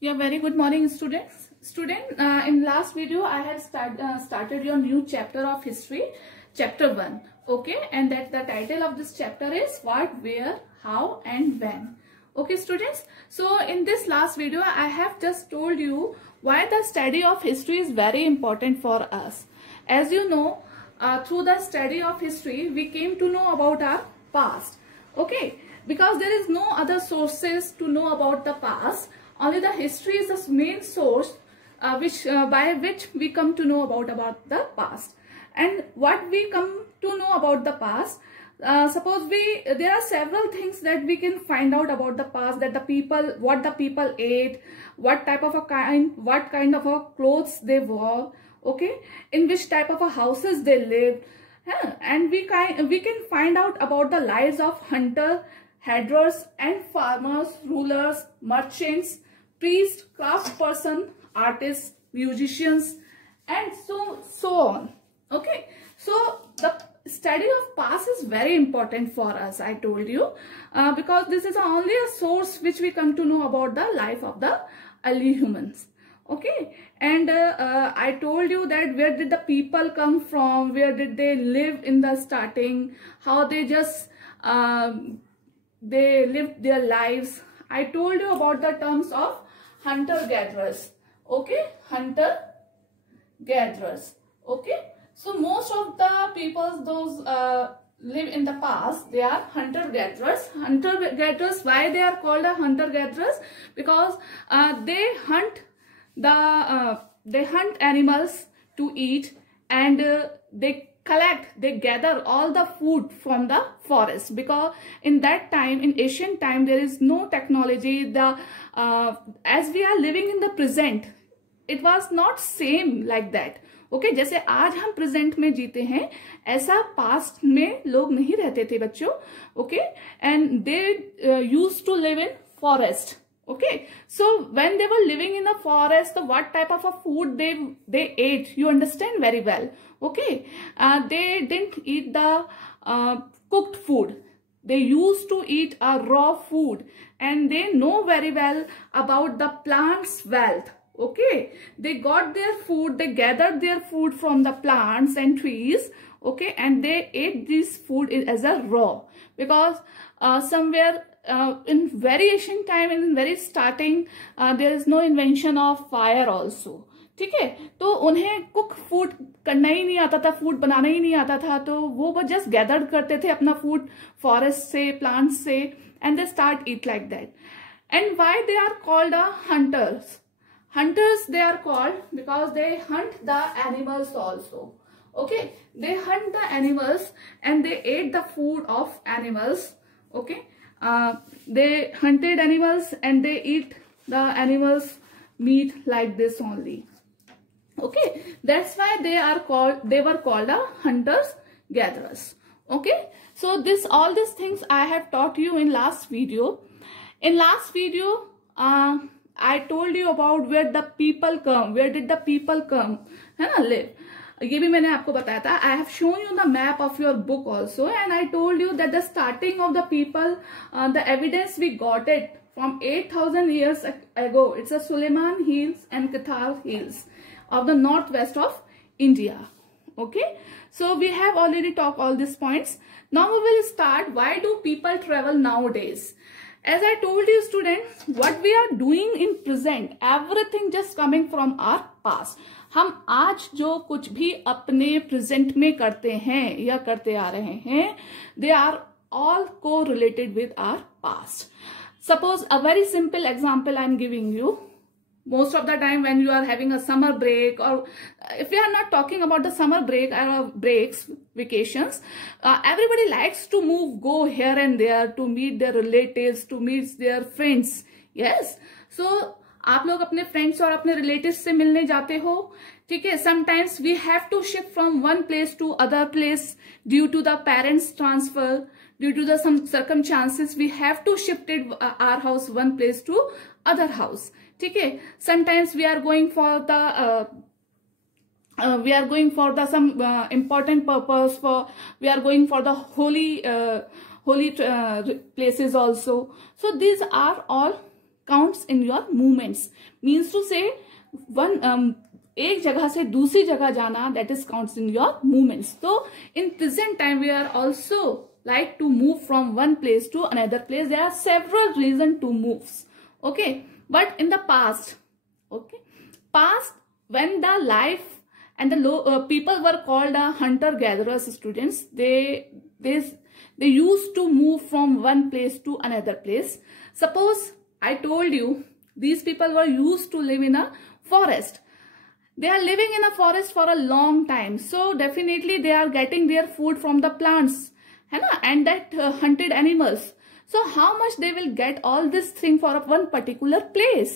Yeah, very good morning, students. In last video, I had started your new chapter of history, chapter 1. Okay, and that the title of this chapter is what, where, how, and when. Okay, students. So in this last video, I have just told you why the study of history is very important for us. As you know, through the study of history, we came to know about our past. Okay, because there is no other sources to know about the past. Only the history is the main source by which we come to know about the past. And what we come to know about the past, there are several things that we can find out about the past, that what the people ate, what kind of a clothes they wore, okay, in which type of a houses they lived, and we can find out about the lives of hunter, gatherers and farmers, rulers, merchants, priests, craftsperson, artists, musicians, and so on. Okay, so the study of past is very important for us, I told you, because this is only a source which we come to know about the life of the early humans. Okay, and I told you that where did the people come from, where did they live in the starting, how they just they lived their lives. I told you about the terms of hunter-gatherers. Okay, hunter-gatherers. Okay, so most of the people those live in the past, they are hunter-gatherers. Hunter-gatherers, why they are called a hunter-gatherers? Because they hunt animals to eat, and they gather all the food from the forest, because in that time, in ancient time, there is no technology. As we are living in the present, it was not same like that. Okay, जैसे आज हम present में जीते हैं, ऐसा past में लोग नहीं रहते थे बच्चों. Okay, and they used to live in forest. Okay, so when they were living in the forest, what type of a food they ate, you understand very well. Okay, they didn't eat the cooked food. They used to eat raw food, and they know very well about the plant's wealth. Okay, they got their food, they gathered their food from the plants and trees. Okay, and they ate this food as a raw, because somewhere in very ancient time, in very starting, there is no invention of fire also. ठीक है, तो उन्हें cook food करना ही नहीं आता था, food बनाना ही नहीं आता था, तो वो जस्ट गैदर करते थे अपना फूड फॉरेस्ट से, प्लांट से, and they start eat like that. And why they are called hunters? Hunters, they are called because they hunt the animals also. Okay, they hunt the animals and they ate the food of animals. Okay, they hunted animals and they eat the animals meat like this only. Okay, that's why they were called hunters gatherers. Okay, so all these things I have taught you in last video. In last video, I told you about where the people come, where did the people come, है ना, live. ये भी मैंने आपको बताया था. I have shown you the map of your book also, and I told you that the starting of the people, the evidence we got it from 8,000 years ago. It's the Suleiman Hills and Kathar Hills of the northwest of India. Okay, so we have already talked all these points. Now we will start. Why do people travel nowadays? As I told you, students, what we are doing in present, everything just coming from our past. हम आज जो कुछ भी अपने present में करते हैं या करते आ रहे हैं, they are all correlated with our past. Suppose a very simple example I am giving you. Most of the time when you are having a summer break, or if we are not talking about the summer break or breaks, vacations, everybody likes to go here and there to meet their relatives, to meet their friends. Yes, so आप लोग अपने friends और अपने relatives से मिलने जाते हो. ठीक है, sometimes we have to shift from one place to other place due to the parents transfer, due to the some circumstances. We have to shift our house one place to other house. ठीक है, sometimes we are going for the some important purpose, we are going for the holy places also. So these are all counts in your movements. Means to say one एक जगह से दूसरी जगह जाना, that is counts in your movements. So in present time we are also like to move from one place to another place. There are several reasons to move. Okay, but in the past, okay, past when the life and the people were called hunter gatherers students, they used to move from one place to another place. Suppose I told you these people were used to live in a forest. They are living in a forest for a long time, so definitely they are getting their food from the plants, है ना, and that hunted animals. So how much they will get all this thing for one particular place?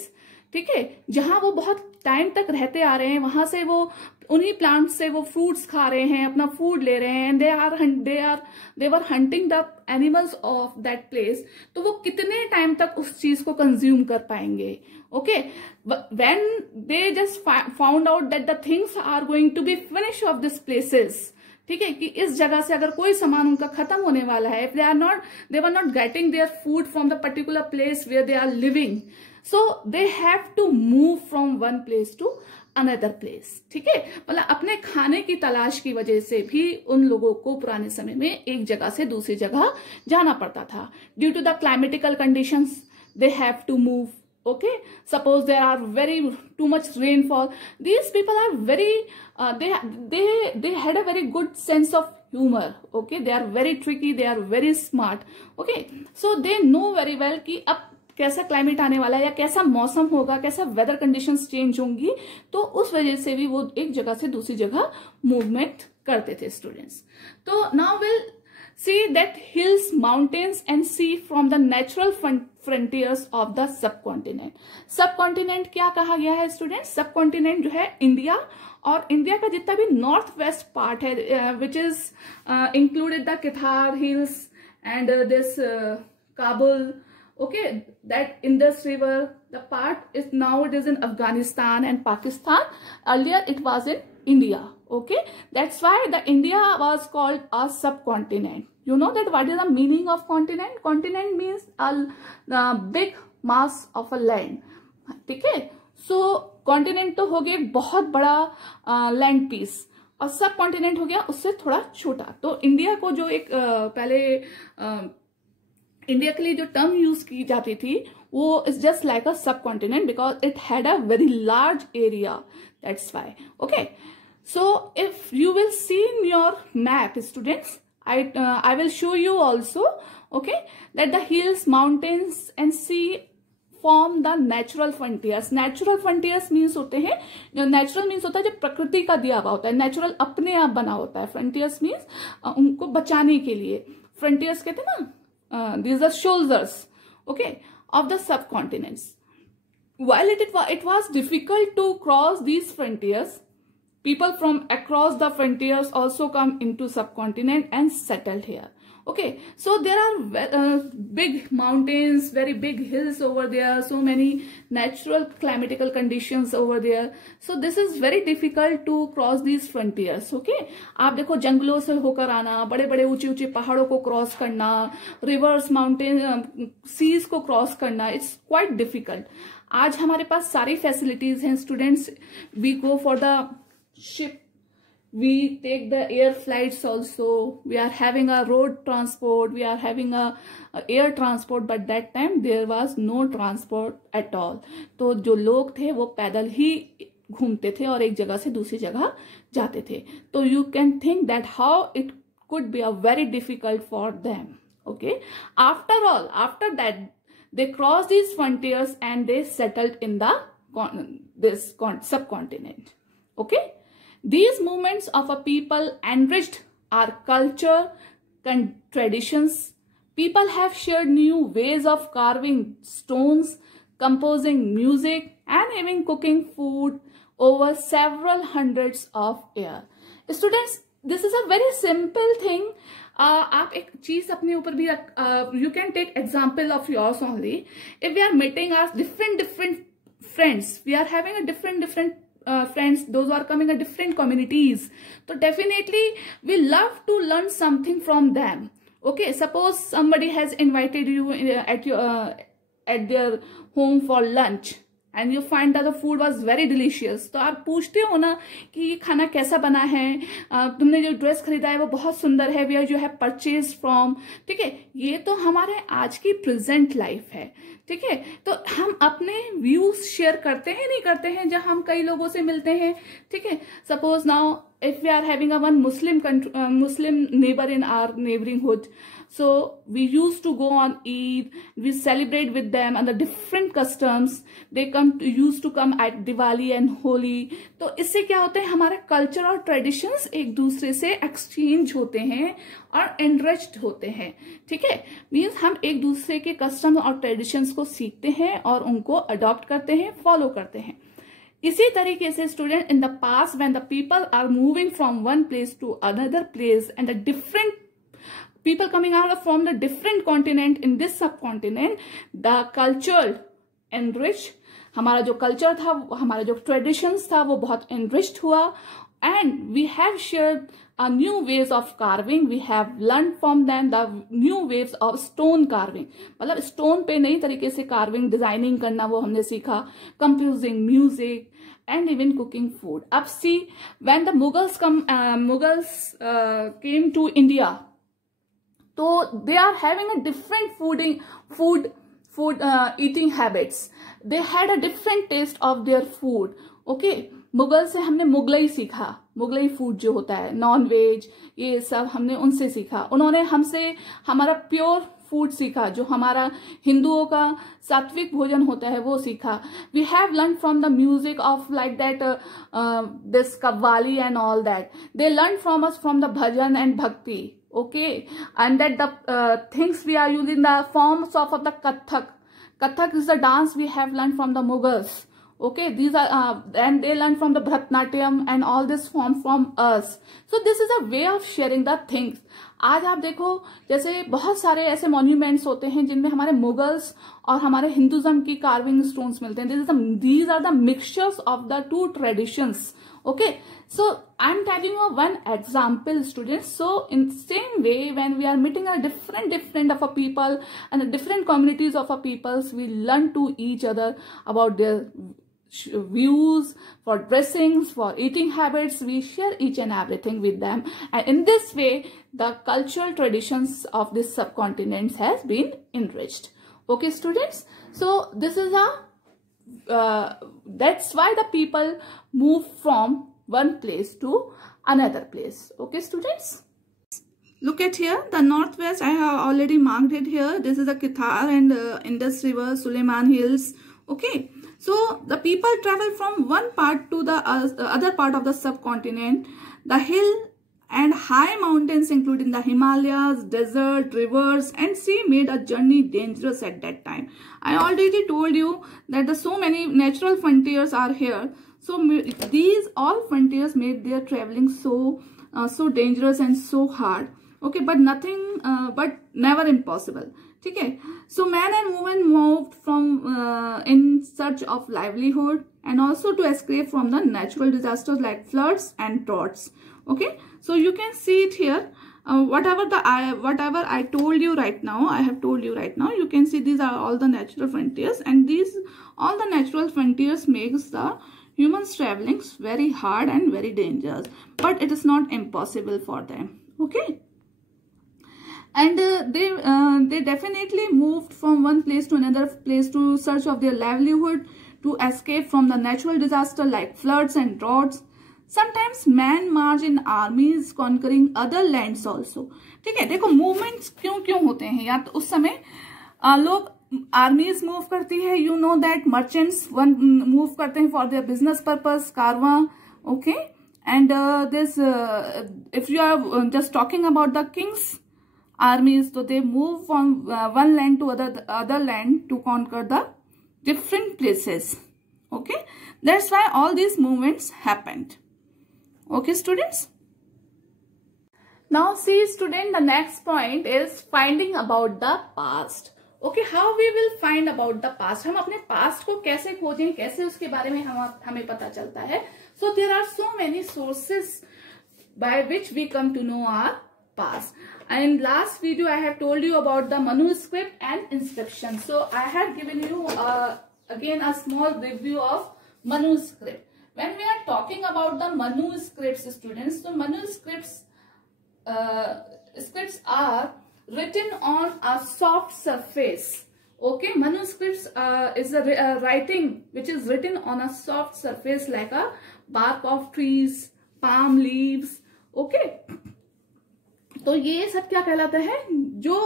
ठीक है, जहां वो बहुत time तक रहते आ रहे हैं, वहां से वो उन्हीं प्लांट्स से वो फ्रूट्स खा रहे हैं, अपना फूड ले रहे हैं, they were hunting the animals of that place. तो वो कितने टाइम तक उस चीज को कंज्यूम कर पाएंगे? Okay, when they just found out that the things are going to be finish off this places, ठीक है, कि इस जगह से अगर कोई सामान उनका खत्म होने वाला है, if they were not getting their food from the particular place where they are living, so they have to move from one place to another place. ठीक है, मतलब अपने खाने की तलाश की वजह से भी उन लोगों को पुराने समय में एक जगह से दूसरी जगह जाना पड़ता था. Due to the climatical conditions they have to move. Okay, suppose there are very too much rainfall, these people are very they had a very good sense of humor. Okay, they are very tricky, they are very smart. Okay, so they know very well कि अब कैसा climate आने वाला है या कैसा मौसम होगा, कैसा वेदर कंडीशंस चेंज होंगी, तो उस वजह से भी वो एक जगह से दूसरी जगह मूवमेंट करते थे स्टूडेंट्स. तो now will see that hills, mountains and sea from the natural frontiers of the subcontinent. Subcontinent क्या कहा गया है स्टूडेंट्स? सबकॉन्टिनेंट जो है इंडिया, और इंडिया का जितना भी नॉर्थ वेस्ट पार्ट है, which is included the Kirthar hills and this Kabul. Okay, that Indus River, the part is now it is in Afghanistan and Pakistan. Earlier it was in India. Okay, that's why the India was called a subcontinent. You know that what is the meaning of continent? Continent means a big mass of a land. ठीक है, so continent तो हो गया बहुत बड़ा land piece, और सब continent हो गया उससे थोड़ा छोटा. तो इंडिया को जो एक पहले इंडिया के लिए जो टर्म यूज की जाती थी वो इज जस्ट लाइक अ सब continent because it had a very large area, that's why. Okay, so if you will see in your map students, I will show you also, okay, that the hills, mountains and sea form the natural frontiers. Natural frontiers means होते हैं, natural means होता है जो प्रकृति का दिया हुआ होता है, natural अपने आप बना होता है. frontiers means उनको बचाने के लिए. frontiers कहते हैं ना, these are shoulders, okay, of the subcontinents. While it was difficult to cross these frontiers, people from across the frontiers also come into subcontinent and settled here. Okay, so there are big mountains, very big hills over there, so many natural climatical conditions over there. So this is very difficult to cross these frontiers. Okay, आप देखो जंगलों से होकर आना, बड़े बड़े ऊंचे ऊंचे पहाड़ों को क्रॉस करना, रिवर्स, माउंटेन, सीज को क्रॉस करना, इट्स क्वाइट डिफिकल्ट. आज हमारे पास सारी फैसिलिटीज हैं students. We go for the ship, we take the air flights also, we are having a road transport, we are having a air transport, but that time there was no transport at all. तो जो लोग थे वो पैदल ही घूमते थे और एक जगह से दूसरी जगह जाते थे. तो you can think that how it could be a very difficult for them. Okay, after that they crossed these frontiers and they settled in the subcontinent. Okay, these movements of a people enriched our culture and traditions. People have shared new ways of carving stones, composing music and even cooking food over several hundreds of years. Students, this is a very simple thing. आप एक चीज अपने ऊपर भी you can take example of yours only. If we are meeting our different friends, we are having a different friends, those who are coming at different communities, so definitely we love to learn something from them. Okay, suppose somebody has invited you at your at their home for lunch and you find that the food was very delicious, तो आप पूछते हो ना कि ये खाना कैसा बना है, तुमने जो ड्रेस खरीदा है वो बहुत सुंदर है, where you have purchased from, ठीक है। ये तो हमारे आज की प्रेजेंट लाइफ है, ठीक है। तो हम अपने व्यूज शेयर करते हैं नहीं करते हैं जब हम कई लोगों से मिलते हैं, ठीक है। Suppose now if we are having a one Muslim neighbor in our neighborhood, so we used to go on Eid, we celebrate with them and the different customs, they used to come at Diwali and Holi। तो इससे क्या होता है, हमारे culture और traditions एक दूसरे से एक्सचेंज होते हैं और एनरिच्ड होते हैं, ठीक है। मीन्स हम एक दूसरे के कस्टम और ट्रेडिशंस को सीखते हैं और उनको अडॉप्ट करते हैं, फॉलो करते हैं। इसी तरीके से student, in the past when the people are moving from one place to another place and the different people coming out from the different continent in this subcontinent, the culture enriched, हमारा जो culture था, हमारा जो traditions था वो बहुत enriched हुआ, and we have shared a new ways of carving, we have learned from them the new ways of stone carving, मतलब स्टोन पे नई तरीके से कार्विंग डिजाइनिंग करना वो हमने सीखा, कंप्यूजिंग music and even cooking food। अब see, when the Mughals came to India, so they are having a different eating habits, they had a different taste of their food, okay। Mughal से हमने मुगलई सीखा, Mughlai food जो होता है, नॉन वेज, ये सब हमने उनसे सीखा। उन्होंने हमसे हमारा प्योर फूड सीखा, जो हमारा हिंदुओं का सात्विक भोजन होता है वो सीखा। We have learn from the music of like that this qawwali and all that, they learn from us from the bhajan and bhakti, okay, and that the things we are using, the forms of the Kathak is the dance we have learned from the Mughals, okay। These are and they learn from the Bharatanatyam and all this form from us, so this is a way of sharing the things। आज आप देखो जैसे बहुत सारे ऐसे monuments होते हैं जिनमें हमारे मुगल्स और हमारे हिंदुज्म की कार्विंग स्टोन्स मिलते हैं। these are the mixtures of the two traditions, okay। So I'm telling you one example, students। So in same way, when we are meeting a different of a people and different communities of a peoples, we learn to each other about their views, for dressings, for eating habits, we share each and everything with them, and in this way the cultural traditions of this subcontinent has been enriched, okay students। So this is that's why the people move from one place to another place, okay students। Look at here, the northwest, I have already marked it here. This is the Kithar and Indus River, Suleiman Hills, okay। So the people travel from one part to the other part of the subcontinent. The hill and high mountains including the Himalayas, desert, rivers and sea made a journey dangerous at that time। I already told you that so many natural frontiers are here, so these all frontiers made their traveling so dangerous and so hard, okay, but but never impossible, ठीक है। So man and woman moved from in search of livelihood and also to escape from the natural disasters like floods and droughts, okay। So you can see it here, whatever I told you right now, I have told you right now, you can see these are all the natural frontiers, and all the natural frontiers makes the humans traveling very hard and very dangerous, but it is not impossible for them, okay। And they definitely moved from one place to another place to search of their livelihood, to escape from the natural disaster like floods and droughts। Sometimes man march in armies conquering other lands also, ठीक है। देखो movements क्यों होते हैं, या तो उस समय लोग आर्मीज मूव करती है, you know that merchants move करते हैं फॉर देयर बिजनेस पर्पस, कारवा, okay. And this if you are just talking about the kings armies, so they move from one land to other land to conquer the different places, okay। That's why all these movements happened, okay students। Now see student, the next point is finding about the past, okay। How we will find about the past, हम अपने past को कैसे खोजें, कैसे उसके बारे में हमें पता चलता है। So there are so many sources by which we come to know our past. And in last video I have told you about the manuscript and inscription. So I have given you again a small review of manuscript. When we are talking about the manuscripts, students, so manuscripts scripts are written on a soft surface. Okay, manuscripts is a writing which is written on a soft surface like a bark of trees, palm leaves. Okay, तो ये सब क्या कहलाता है? जो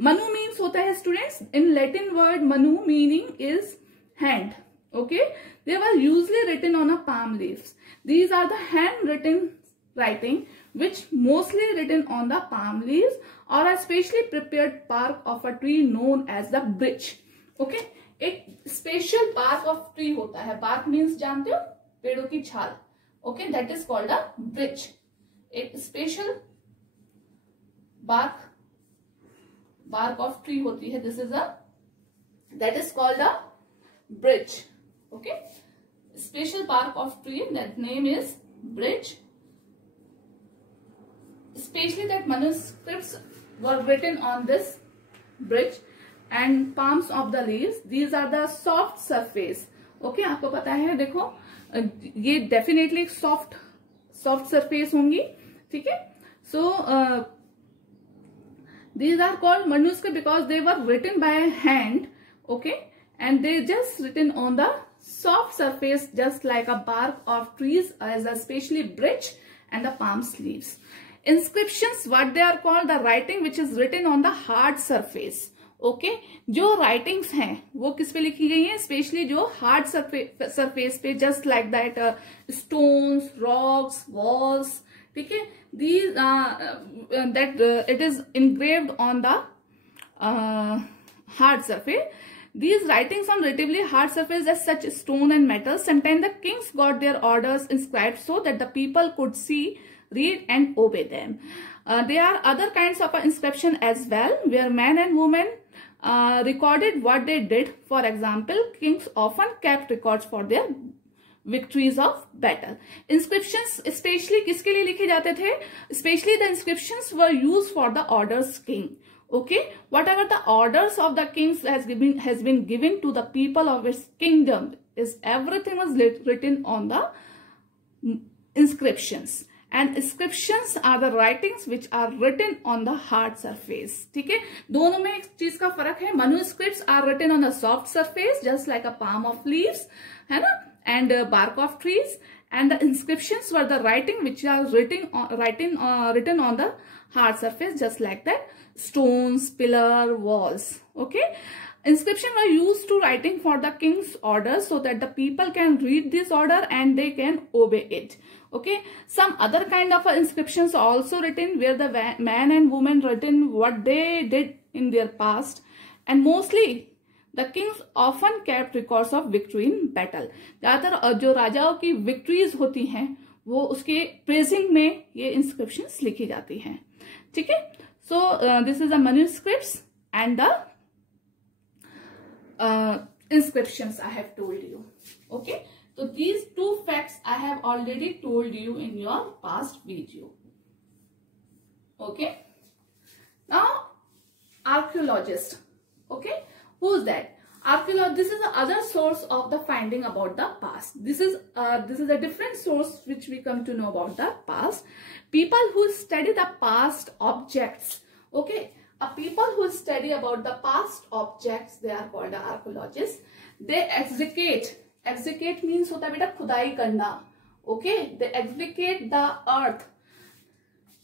Manu means होता है students, in Latin word Manu meaning is hand. Okay, they were usually written on a palm leaves. These are the handwritten writing which mostly written on the palm leaves or a specially prepared bark of a tree known as the bridge. Okay, एक special bark of tree होता है. Bark means जानते हो, पेड़ों की छाल. Okay, that is called a bridge. एक special bark of tree होती है. That is called a bridge. Okay, special bark of tree, that name is bridge. Especially that manuscripts were written on this bridge and palms of the leaves. These are the soft surface. Okay, आपको पता है, देखो ये definitely soft surface होंगी. ठीक है, so these are called manuscript because they were written by hand. Okay, and they just written on the soft surface just like a bark of trees as a specially bridge and the palm leaves. Inscriptions, what they are called, the writing which is written on the hard surface. Okay, जो writings हैं वो किस पे लिखी गई हैं? Especially जो hard surface पे, just like that stones, rocks, walls. ठीक है, these it is engraved on the hard surface. These writings on relatively hard surface as such stone and metal. Sometimes the kings got their orders inscribed so that the people could see, read and obey them. There are other kinds of inscription as well where men and women recorded what they did. For example, kings often kept records for their victories of battle. Inscriptions especially किसके लिए लिखे जाते थे? Especially the inscriptions were used for the orders king. Okay, whatever the orders of the kings has been given to the people of his kingdom, is everything was written on the inscriptions. And inscriptions are the writings which are written on the hard surface. ठीक है, दोनों में एक चीज का फर्क है. Manuscripts are written on the soft surface just like a palm of leaves, है ना, and bark of trees. And the inscriptions were the writing which are written on the hard surface just like that, stones, pillar, walls. Okay, inscriptions were used to writing for the king's orders so that the people can read this order and they can obey it. Okay, some other kind of inscriptions are also written where the man and woman written what they did in their past, and mostly the kings often kept records of victory in battle. ज्यादातर जो राजाओं की victories होती हैं वो उसके praising में ये inscriptions लिखी जाती हैं. ठीक है, so this is the manuscripts and the inscriptions I have told you. Okay, so these two facts I have already told you in your past video. Okay, now archaeologist. Okay, who's that? Archaeologist. This is the other source of the finding about the past. This is a different source which we come to know about the past. People who study the past objects. Okay, people who study about the past objects, they are called the archaeologists. They excavate. Excavate means होता है बेटा खुदाई करना. Okay, they excavate the earth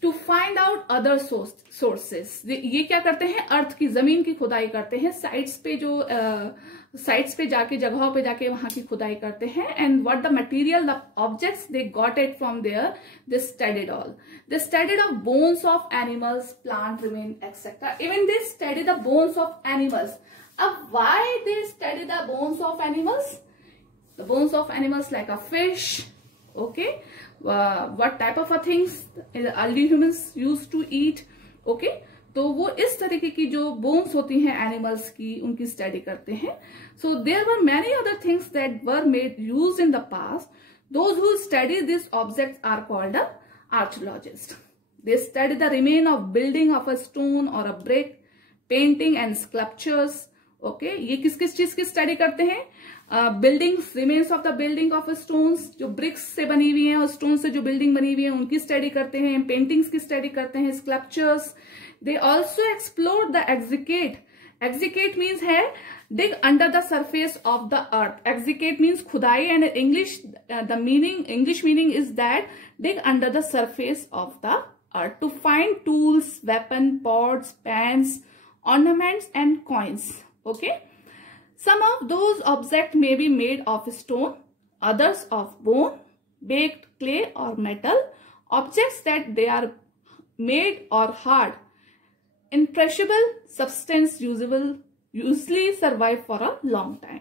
to find out other sources. ये क्या करते हैं? अर्थ की, जमीन की खुदाई करते हैं. साइट्स पे जो साइट्स पे जाके, जगहों पे जाके वहां की खुदाई करते हैं. And what the material, the objects they got it from there, they studied all. They studied of bones of animals, plant remains, etc. Even they study the bones of animals. Why they study the bones of animals? The bones of animals like a fish. Okay, what type of things early humans used to eat. Okay, तो वो इस तरीके की जो bones होती हैं animals की, उनकी स्टडी करते हैं. So there were many other things that were made use in the past. Those who study this objects are called the archaeologist. They study the remain of building of a stone or a brick, painting and sculptures. Okay, ये किस किस चीज की study करते हैं? Buildings, remains of the building of stones, जो BRICS से बनी हुई हैं और स्टोन से जो बिल्डिंग बनी हुई है उनकी स्टडी करते हैं, पेंटिंग्स की स्टडी करते हैं, sculptures. They also explore the excavate. Excavate means है dig under the surface of the earth. Execate means खुदाई, and English meaning is that dig under the surface of the earth to find tools, weapon, pots, pans, ornaments and coins. Okay. Some of those objects may be made of stone, others of bone, baked clay or metal. Objects that they are made or hard, imperishable substance usually survive for a long time.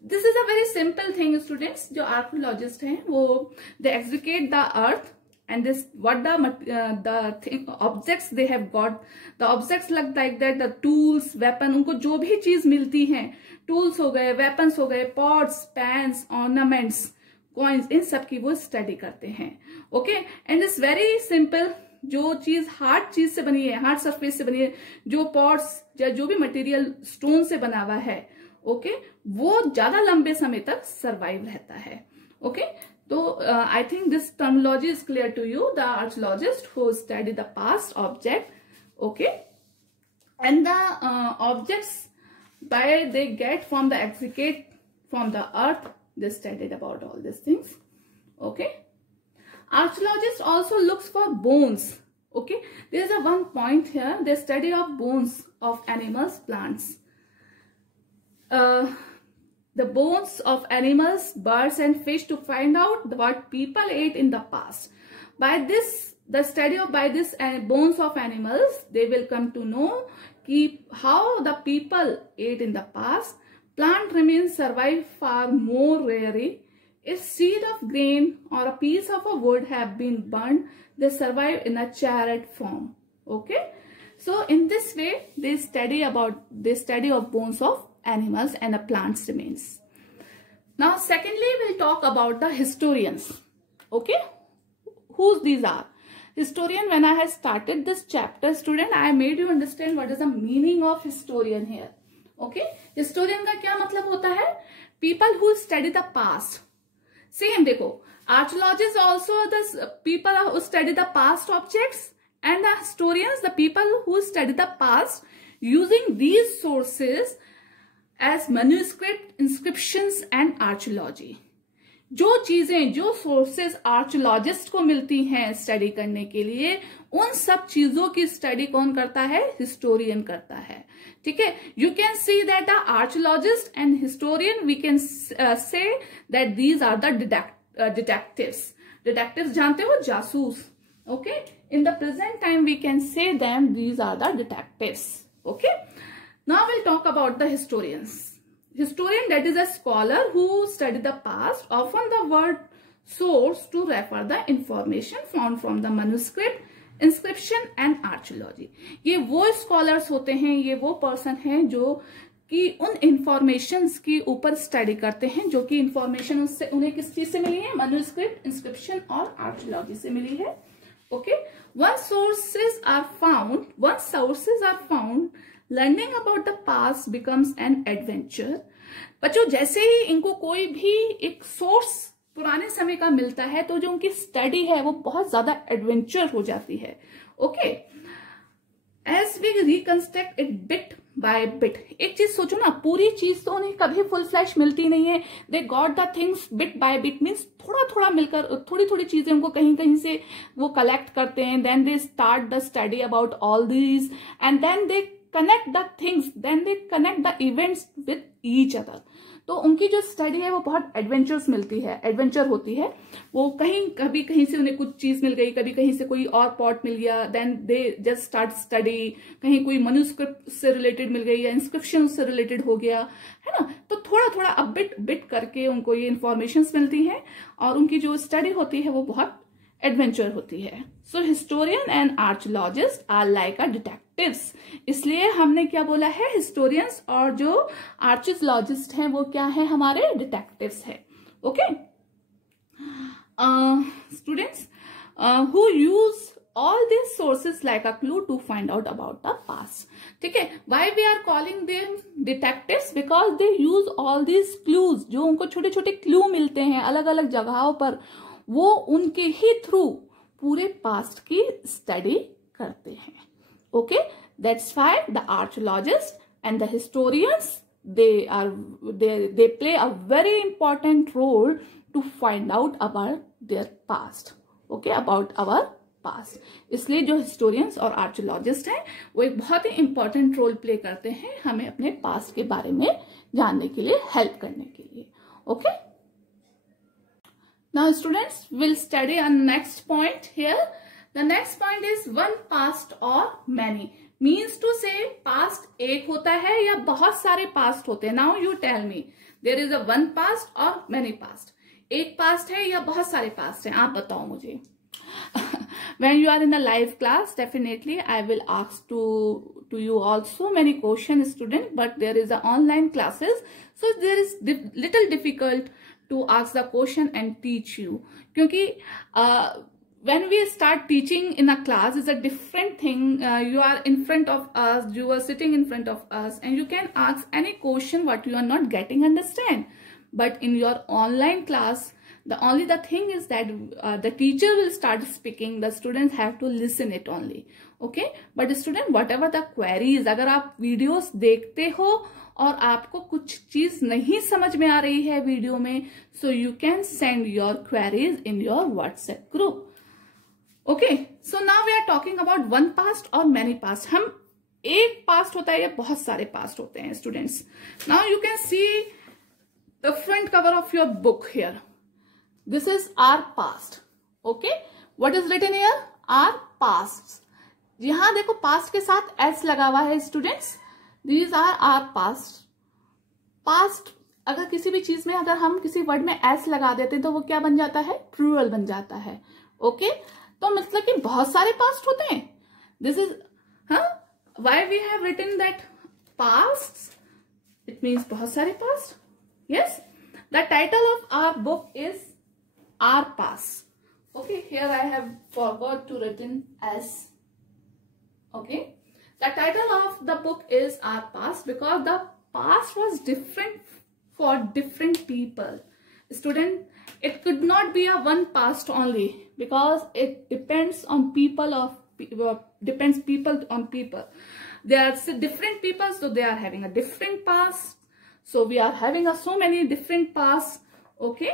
This is a very simple thing, students. जो archaeologists हैं वो they excavate the earth and this what the objects they have got. The objects like that, the tools, weapon, उनको जो भी चीज मिलती हैं, tools हो गए, weapons हो गए, pots, pans, ornaments, coins, इन सब की वो स्टडी करते हैं. Okay, and it's very simple. जो चीज हार्ड चीज से बनी है, हार्ड सरफेस से बनी है, जो पॉट्स या जो भी मटेरियल स्टोन से बना हुआ है, ओके, वो ज्यादा लंबे समय तक सरवाइव रहता है. ओके, तो I think this terminology is clear to you. The archaeologist who study the past object, okay, and the objects by they get from the excavate from the earth, they studied about all these things. Okay, archaeologist also looks for bones. Okay, there is a one point here, they study of bones of animals, plants, the bones of animals, birds and fish to find out what people ate in the past. By this, the study of by this bones of animals, they will come to know how the people ate in the past. Plant remains survive far more rarely. If seed of grain or a piece of a wood have been burned, they survive in a charred form. Okay, so in this way they study of bones of animals and the plants remains. Now secondly, we'll talk about the historians. Okay, who these are? Historian, when I had started this chapter, student, I made you understand what is the meaning of historian here. Okay, historian का क्या मतलब होता है? People who study the past. Same देखो, archaeologists also the people who study the past objects, and the historians, the people who study the past using these sources as manuscript, inscriptions and archaeology. जो चीजें, जो sources archaeologist को मिलती हैं study करने के लिए, उन सब चीजों की स्टडी कौन करता है? हिस्टोरियन करता है. ठीक है, you can see that the archaeologist and historian, we can say that these are the detectives. Detectives जानते हो, जासूस. Okay, in the present time we can say them these are the detectives. Okay, now will talk about the historians. Historian, that is a scholar who study the past, often the word source to refer the information found from the manuscript, inscription and archaeology. ये वो scholars होते हैं, ये वो person हैं जो कि उन informations की ऊपर study करते हैं, जो कि information उससे उन्हें किस चीज से मिली है? manuscript, inscription और archaeology से मिली है. Okay, once sources are found, learning about the past becomes an adventure. बच्चों, जैसे ही इनको कोई भी एक सोर्स पुराने समय का मिलता है तो जो उनकी स्टडी है वो बहुत ज्यादा एडवेंचर हो जाती है. Okay, as we reconstruct it bit by bit. एक चीज सोचो ना, पूरी चीज तो उन्हें कभी फुल फ्लैश मिलती नहीं है. They got the things bit by bit, means थोड़ा थोड़ा मिलकर, थोड़ी थोड़ी चीजें उनको कहीं कहीं से वो कलेक्ट करते हैं. Then they start the study about all these and then they connect the things, then they connect the events with each other. तो उनकी जो स्टडी है वो बहुत एडवेंचर्स मिलती है, एडवेंचर होती है. वो कभी कहीं से उन्हें कुछ चीज मिल गई, कभी कहीं से कोई और पॉट मिल गया, then they just start study. कहीं कोई मनुस्क्रिप्ट से रिलेटेड मिल गई या इंस्क्रिप्शन से रिलेटेड हो गया, है ना. तो थोड़ा थोड़ा अब बिट करके उनको ये इंफॉर्मेशन मिलती है और उनकी जो स्टडी होती है वो बहुत एडवेंचर होती है. So historian and archaeologist are like a detectives. इसलिए हमने क्या बोला है? हिस्टोरियंस, और जो आर्कियोलॉजिस्ट हैं वो क्या है? हमारे डिटेक्टिव्स है. Okay, students, who use all these sources like a clue to find out about the past. ठीक है, why we are calling them detectives? Because they use all these clues, जो उनको छोटे छोटे क्लू मिलते हैं अलग अलग जगहों पर, वो उनके ही थ्रू पूरे पास्ट की स्टडी करते हैं. Okay, that's why the archaeologists and the historians, they play a very important role to find out about their past. Okay, about our past. इसलिए जो हिस्टोरियंस और आर्कियोलॉजिस्ट हैं वो एक बहुत ही इंपॉर्टेंट रोल प्ले करते हैं हमें अपने पास्ट के बारे में जानने के लिए, हेल्प करने के लिए. Okay, now students will study on next point here. The next point is one past or many. Means to say past एक होता है या बहुत सारे पास्ट होते हैं. Now you tell me, there is a one past or many past. एक past है या बहुत सारे पास्ट हैं, आप बताओ मुझे. When you are in a live class, definitely I will ask to you also many questions, student, but there is a online classes, so there is little difficult to ask the question and teach you. क्योंकि when we start teaching in a class is a different thing. You are in front of us, you are sitting in front of us, and you can ask any question what you are not getting understand. But in your online class, the thing is that the teacher will start speaking, the students have to listen it only. Okay, but student, whatever the queries, अगर आप videos देखते हो और आपको कुछ चीज नहीं समझ में आ रही है वीडियो में, so you can send your queries in your WhatsApp group. Okay, so now we are talking about one past और many past. हम एक past होता है या बहुत सारे past होते हैं students. Now you can see the front cover of your book here. This is our past. Okay, what is written here? Our past. यहां देखो past के साथ s लगा हुआ है students. These are our past. Past अगर किसी भी चीज में अगर हम किसी वर्ड में s लगा देते हैं तो वो क्या बन जाता है? प्लूरल बन जाता है. ओके, तो मतलब कि बहुत सारे past होते हैं. This is why we have written that past. It means बहुत सारे past. Yes, the title of our book is Our Past. Okay, here I have forgot to written as. Okay, the title of the book is Our Past because the past was different for different people. Student, it could not be a one past only because it depends on people on people. They are different people, so they are having a different past. So we are having so many different pasts. Okay,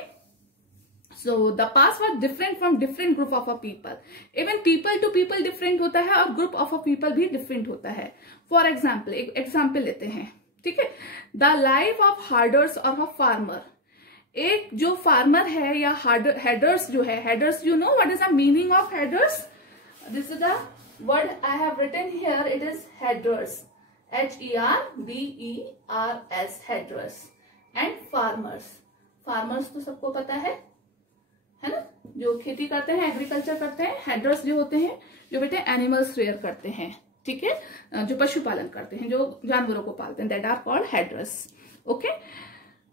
so the past was different from different group of people. Even people to people different होता है और group of people भी different होता है. For example, एक example लेते हैं. ठीक है, the life of herders or a farmer. एक जो farmer है या herders जो है, herders, you know what is the meaning of herders? This is the word I have written here. It is herders. HERDERS, herders. And farmers. Farmers तो सबको पता है ना, जो खेती करते हैं, एग्रीकल्चर करते हैं. हेडर्स जो होते हैं जो बेटे एनिमल्स रेयर करते हैं. ठीक है, जो पशुपालन करते हैं, जो जानवरों को पालते हैं, that are called herders. Okay,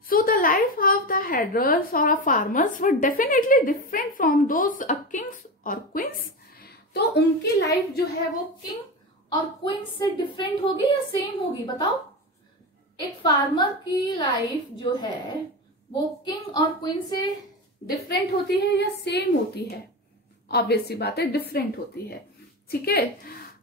so the life of the herders और farmers were definitely different from those kings और क्वींस. तो उनकी लाइफ जो है वो किंग और क्वीन से डिफरेंट होगी या सेम होगी, बताओ. एक फार्मर की लाइफ जो है वो किंग और क्वीन से डिफरेंट होती है या सेम होती है? ऑब्वियस सी बात है, डिफरेंट होती है. ठीक है,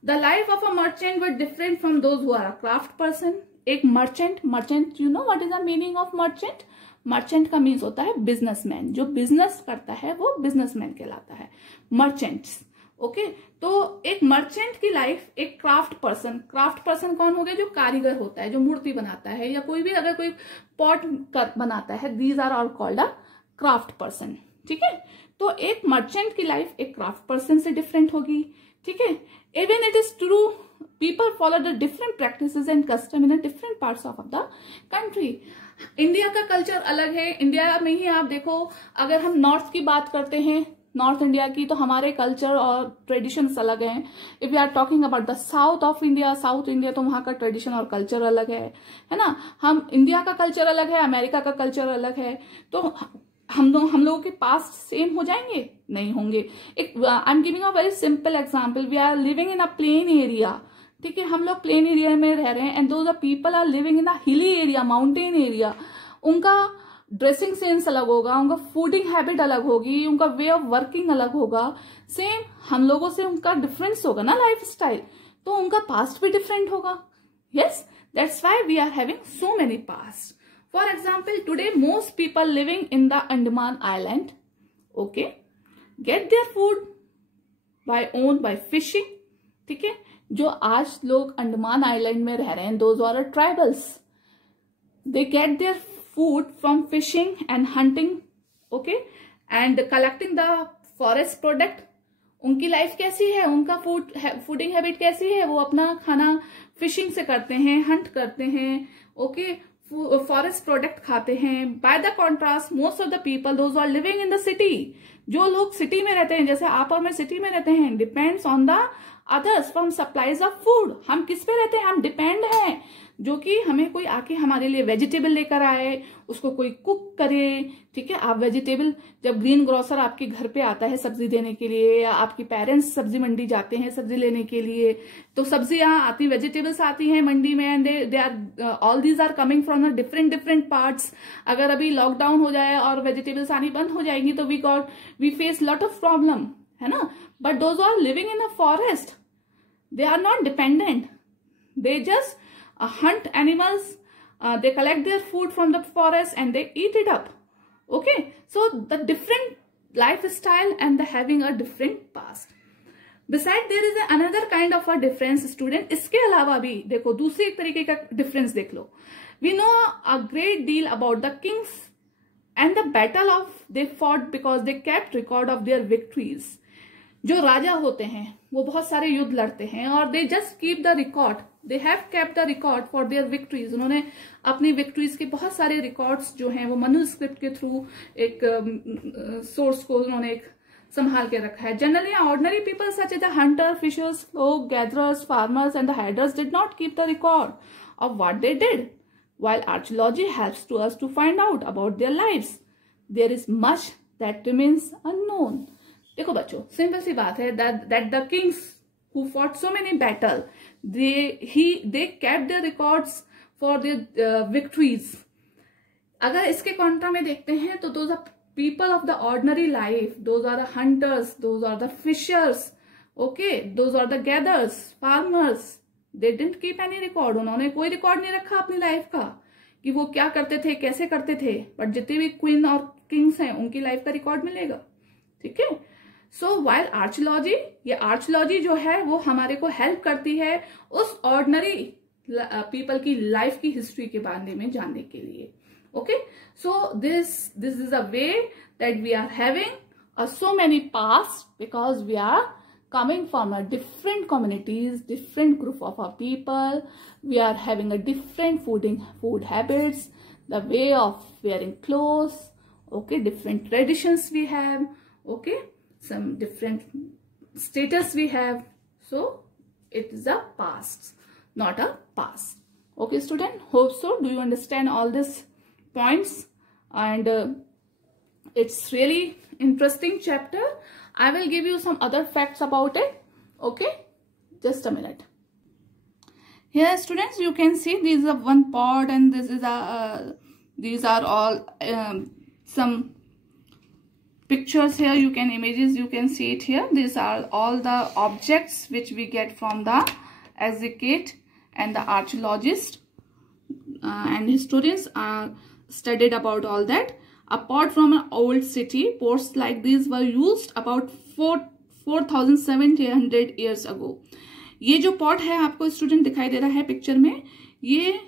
the life of a merchant were different from those who are a craft person. एक merchant you know what is the meaning of merchant? Merchant का मीन्स होता है बिजनेसमैन. जो बिजनेस करता है वो बिजनेसमैन कहलाता है, मर्चेंट्स. ओके, तो एक मर्चेंट की लाइफ, एक क्राफ्ट पर्सन कौन हो गया? जो कारीगर होता है, जो मूर्ति बनाता है या कोई भी अगर कोई पॉट बनाता है, these are all called a craft person. ठीक है, तो एक मर्चेंट की लाइफ एक क्राफ्ट पर्सन से डिफरेंट होगी. ठीक है, even it is true people follow the different practices and custom in different parts of the country. India का कल्चर अलग है. इंडिया में ही आप देखो, अगर हम नॉर्थ की बात करते हैं, नॉर्थ इंडिया की, तो हमारे कल्चर और ट्रेडिशंस अलग हैं. If we are talking about the south of India, south India, तो वहां का ट्रेडिशन और कल्चर अलग है ना. हम इंडिया का कल्चर अलग है, अमेरिका का कल्चर अलग है. तो हम लोगों के पास्ट सेम हो जाएंगे? नहीं होंगे। I am giving a very simple example. We are living in a plain area, ठीक है, हम लोग प्लेन एरिया में रह रहे हैं, and those people are living in a hilly area, mountain area. उनका ड्रेसिंग सेंस अलग होगा, उनका फूडिंग हैबिट अलग होगी, उनका वे ऑफ वर्किंग अलग होगा। सेम हम लोगों से उनका डिफरेंस होगा ना लाइफ स्टाइल, तो उनका पास्ट भी डिफरेंट होगा। Yes, that's why we are having so many past. For example, today most people living in the Andaman island, okay, get their food by fishing, ठीक है। जो आज लोग अंडमान आइलैंड में रह रहे हैं, those are tribals, they get their food from fishing and hunting, okay, and collecting the forest product. उनकी लाइफ कैसी है, उनका फूडिंग हैबिट कैसी है, वो अपना खाना फिशिंग से करते हैं, हंट करते हैं, ओके, फॉरेस्ट प्रोडक्ट खाते हैं। By the contrast, most of the people those are living in the city, जो लोग सिटी में रहते हैं, जैसे आप और मैं सिटी में रहते हैं, depends on the others from supplies of food. हम किस पे रहते हैं, हम डिपेंड हैं, जो कि हमें कोई आके हमारे लिए वेजिटेबल लेकर आए, उसको कोई कुक करे, ठीक है। आप वेजिटेबल, जब ग्रीन ग्रोसर आपके घर पे आता है सब्जी देने के लिए, या आपके पेरेंट्स सब्जी मंडी जाते हैं सब्जी लेने के लिए, तो सब्जी यहाँ आती, वेजिटेबल्स आती हैं मंडी में, and they are all these are coming from different parts. अगर अभी लॉकडाउन हो जाए और वेजिटेबल्स आनी बंद हो जाएंगी तो we face lot of problem, है ना। But those are living in a forest, they are not dependent, they just hunt animals, they collect their food from the forest and they eat it up, okay. So the different lifestyle and the having a different past. Besides, there is another kind of a difference, student. इसके अलावा भी देखो दूसरी एक तरीके का difference देख लो। We know a great deal about the kings and the battle of they fought because they kept record of their victories. जो राजा होते हैं वो बहुत सारे युद्ध लड़ते हैं, और they just keep the record, they have kept the record for their victories. उन्होंने अपनी विक्ट्रीज के बहुत सारे रिकॉर्ड्स जो हैं वो मनुस्क्रिप्ट के थ्रू एक सोर्स को उन्होंने एक संभाल के रखा है। Generally ordinary people such as the hunter, fishers, flock, gatherers, farmers and the herders did not keep the record of what they did, while archaeology helps to us to find out about their lives, there is much that remains unknown. देखो बच्चों, simple सी बात है, that the kings who fought so many battle, they kept their records for their victories. अगर इसके Contra में देखते हैं तो those are people of the ordinary life, those are the hunters, those are the fishers, okay, those are the gatherers, farmers, they didn't keep any record. उन्होंने कोई record नहीं रखा अपनी लाइफ का कि वो क्या करते थे, कैसे करते थे। बट जितने भी क्वीन और किंग्स हैं उनकी लाइफ का रिकॉर्ड मिलेगा, ठीक है। सो वाइल आर्कियोलॉजी, ये आर्कियोलॉजी जो है वो हमारे को हेल्प करती है उस ऑर्डिनरी पीपल की लाइफ की हिस्ट्री के बारे में जानने के लिए, okay. So this is a way that we are having so many past, because we are coming from a different communities, different group of our people. We are having a different food habits, the way of wearing clothes, okay, different traditions we have, okay, some different status we have. So it is a past, not a past. Okay, student, hope so. Do you understand all these points? And it's really interesting chapter. I will give you some other facts about it. Okay, just a minute. Here, students, you can see these are one pot, and this is these are all some pictures here. You can images. You can see it here. These are all the objects which we get from the educate and the archaeologists and historians are studied about all that. A pot from an old city, pots like these were used about 4,700 years ago. ये जो pot है आपको student दिखाई दे रहा है picture में, ये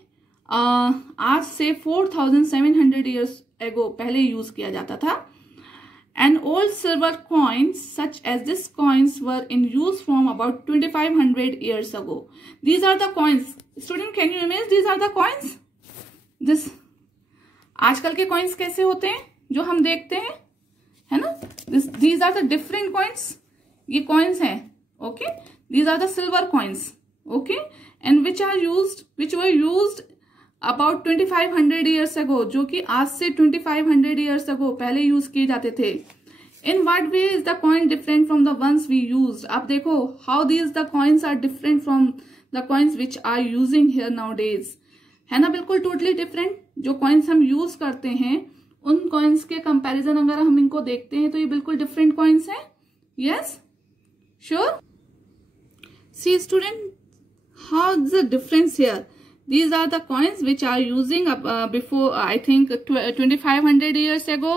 आज से 4,700 years ago पहले यूज किया जाता था. And old silver coins such as this coins were in use from about 2,500 years ago. These are the coins. Student, can you imagine? These are the coins. This आजकल के coins कैसे होते हैं जो हम देखते हैं, है ना? These are the different coins. ये कॉइन्स हैं, okay? These are the silver coins, okay? And which were used about 2500 years ago, जो कि आज से 2500 ईयर्स अगो पहले यूज किए जाते थे. In what way is the coin different from the ones we used. अब देखो how these the coins are different from the coins which are using here nowadays. है ना, बिल्कुल टोटली डिफरेंट. जो कॉइन्स हम यूज करते हैं उन कॉइन्स के कंपैरिजन अगर हम इनको देखते हैं तो ये बिल्कुल डिफरेंट कॉइन्स हैं. Yes, sure. See student, how is the difference here? These are the coins which are using before I think 2500 years ago.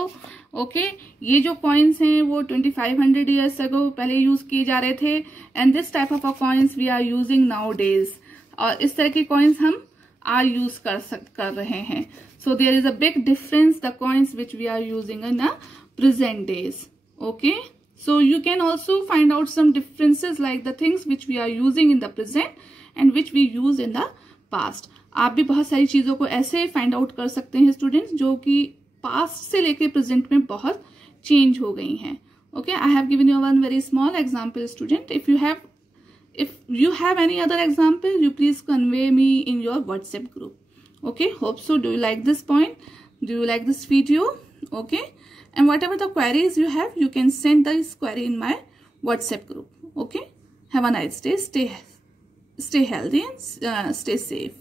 Okay, ये जो coins हैं वो 2500 years ago पहले यूज किए जा रहे थे. And this type of coins we are using nowadays. और इस तरह के coins हम are यूज कर रहे हैं. So there is a big difference the coins which we are using in the present days. Okay. So you can also find out some differences like the things which we are using in the present and which we use in the past. आप भी बहुत सारी चीजों को ऐसे find out कर सकते हैं स्टूडेंट्स जो कि पास्ट से लेके प्रेजेंट में बहुत चेंज हो गई हैं. Okay, I have given you one very small example student. If you have any other example, you please convey me in your WhatsApp group. Okay, hope so. Do you like this point? Do you like this video? Okay, and whatever the queries you have, you can send this query in my WhatsApp group. Okay, have a nice day. Stay healthy and stay safe.